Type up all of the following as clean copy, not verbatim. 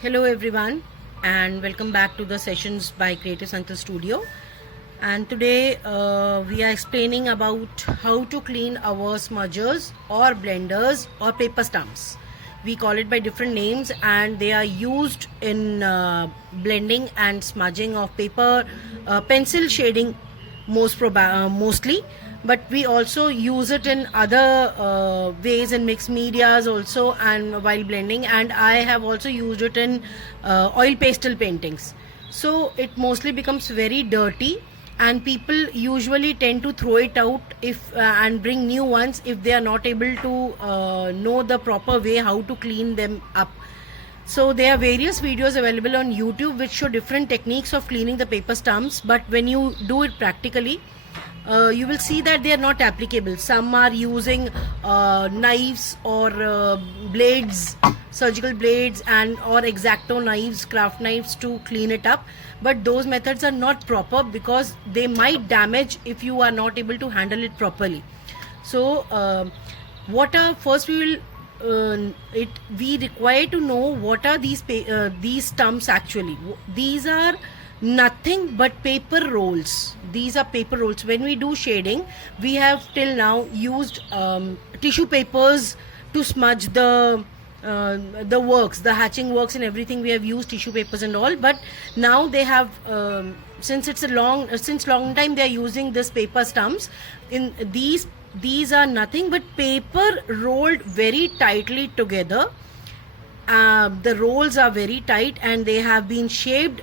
Hello everyone and welcome back to the sessions by Creative Santal Studio. And today we are explaining about how to clean our smudgers or blenders or paper stumps. We call it by different names and they are used in blending and smudging of paper, pencil shading mostly, but we also use it in other ways in mixed medias also and while blending, and I have also used it in oil pastel paintings. So it mostly becomes very dirty and people usually tend to throw it out if and bring new ones if they are not able to know the proper way how to clean them up. So there are various videos available on YouTube which show different techniques of cleaning the paper stumps, but when you do it practically, you will see that they are not applicable. Some are using knives or blades, surgical blades and or X-Acto knives, craft knives to clean it up, but those methods are not proper because they might damage if you are not able to handle it properly. So first we will we require to know what are these stumps actually. These are nothing but paper rolls. These are paper rolls. When we do shading, we have till now used tissue papers to smudge the works, the hatching works and everything. We have used tissue papers and all, but now they have since long time they are using this paper stumps. In these are nothing but paper rolled very tightly together. The rolls are very tight and they have been shaped,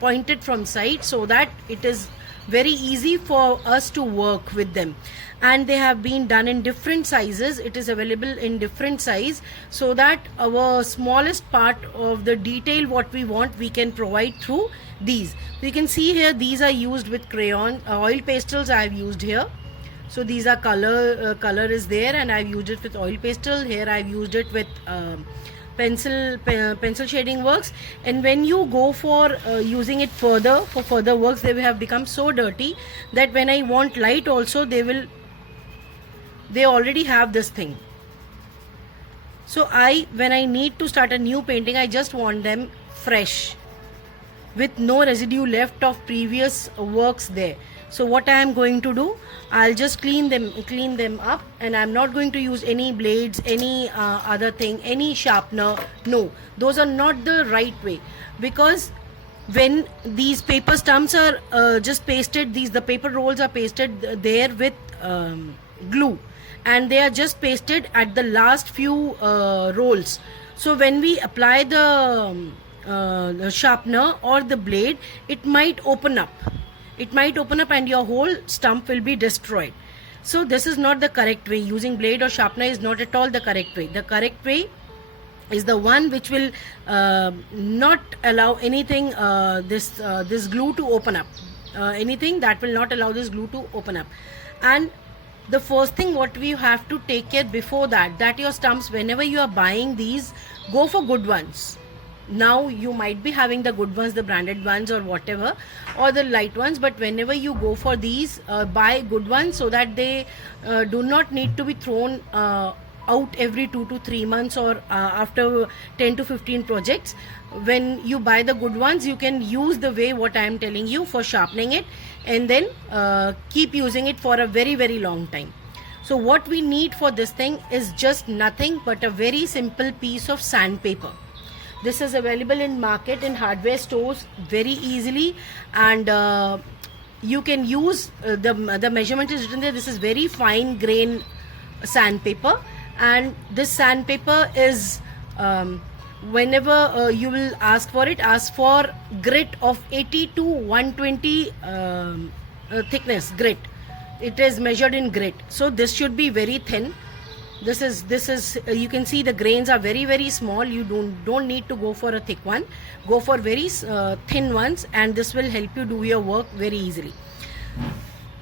pointed from side so that it is very easy for us to work with them, and they have been done in different sizes. It is available in different size so that our smallest part of the detail what we want we can provide through these. So you can see here these are used with crayon, oil pastels I have used here. So these are color is there and I've used it with oil pastel. Here I've used it with pencil shading works. And when you go for using it further for further works, they have become so dirty that when I want light also they already have this thing. So when I need to start a new painting, I just want them fresh with no residue left of previous works there. So what I am going to do, I'll just clean them up, and I'm not going to use any blades, any other thing, any sharpener. No, those are not the right way, because when these paper stumps are just pasted, the paper rolls are pasted there with glue, and they are just pasted at the last few rolls. So when we apply the sharpener or the blade, it might open up. And your whole stump will be destroyed. So this is not the correct way. Using blade or sharpener is not at all the correct way. The correct way is the one which will not allow anything this glue to open up. Anything that will not allow this glue to open up. And the first thing what we have to take care before that your stumps, whenever you are buying these, go for good ones. Now you might be having the good ones, the branded ones or whatever, or the light ones, but whenever you go for these, buy good ones so that they do not need to be thrown out every 2 to 3 months or after 10 to 15 projects. When you buy the good ones, you can use the way what I am telling you for sharpening it, and then keep using it for a very, very long time. So what we need for this thing is just nothing but a very simple piece of sandpaper. This is available in market, in hardware stores very easily, and you can use the measurement is written there. This is very fine grain sandpaper, and this sandpaper is whenever you will ask for it, ask for grit of 80 to 120 thickness grit. It is measured in grit, so this should be very thin. This is you can see the grains are very, very small. You don't need to go for a thick one. Go for very thin ones, and this will help you do your work very easily.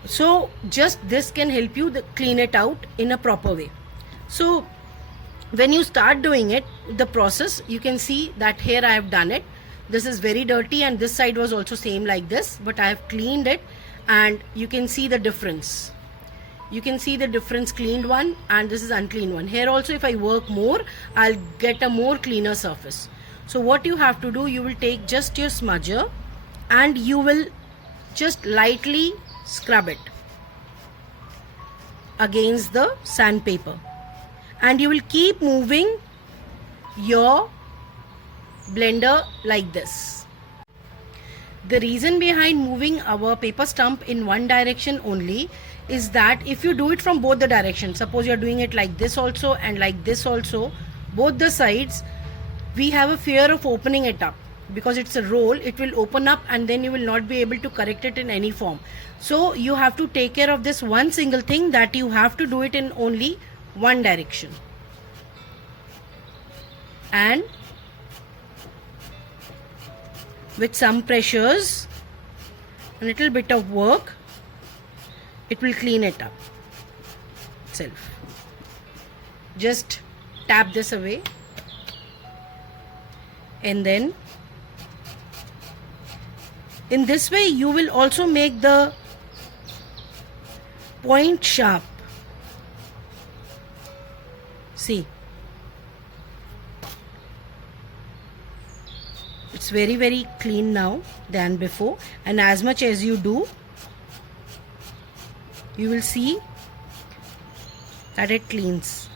So just this can help you clean it out in a proper way. So when you start doing it, the process, you can see that here I have done it. This is very dirty and this side was also same like this, but I have cleaned it and you can see the difference. You can see the difference, cleaned one and this is unclean one. Here also if I work more, I'll get a more cleaner surface. So what you have to do, you will take just your smudger and you will just lightly scrub it against the sandpaper, and you will keep moving your blender like this. The reason behind moving our paper stump in one direction only is that if you do it from both the directions, suppose you are doing it like this also and like this also, both the sides, we have a fear of opening it up because it's a roll. It will open up and then you will not be able to correct it in any form. So you have to take care of this one single thing, that you have to do it in only one direction. And with some pressures, a little bit of work, it will clean it up itself. Just tap this away, and then in this way you will also make the point sharp. See, it's very clean now than before, and as much as you do, you will see that it cleans.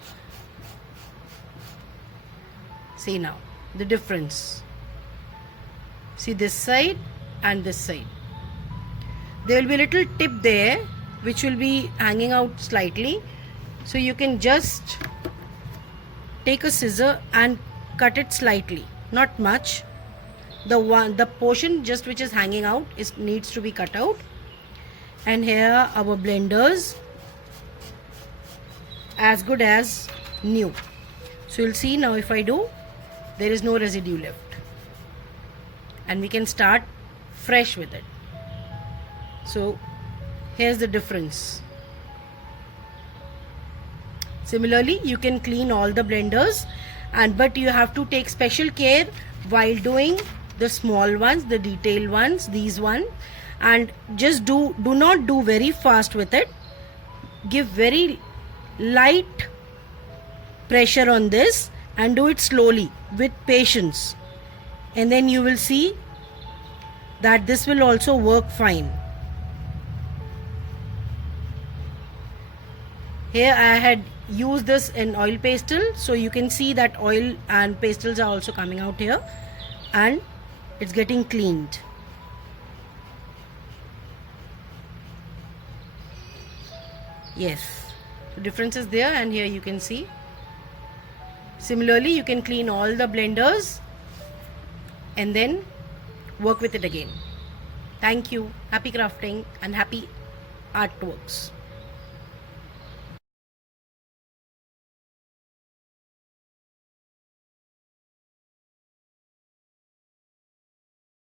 See now the difference. See this side and this side. There will be a little tip there which will be hanging out slightly, so you can just take a scissor and cut it slightly, not much. The portion just which is hanging out needs to be cut out. And here our blenders as good as new. So you'll see now, if I do, there is no residue left, and we can start fresh with it. So here's the difference. Similarly, you can clean all the blenders, but you have to take special care while doing the small ones, the detailed ones, these ones, and just do not do very fast with it. Give very light pressure on this and do it slowly with patience, and then you will see that this will also work fine. Here I had used this in oil pastel, so you can see that oil and pastels are also coming out here, and it's getting cleaned. Yes, the difference is there, and here you can see. Similarly, you can clean all the blenders and then work with it again. Thank you. Happy crafting and happy artworks.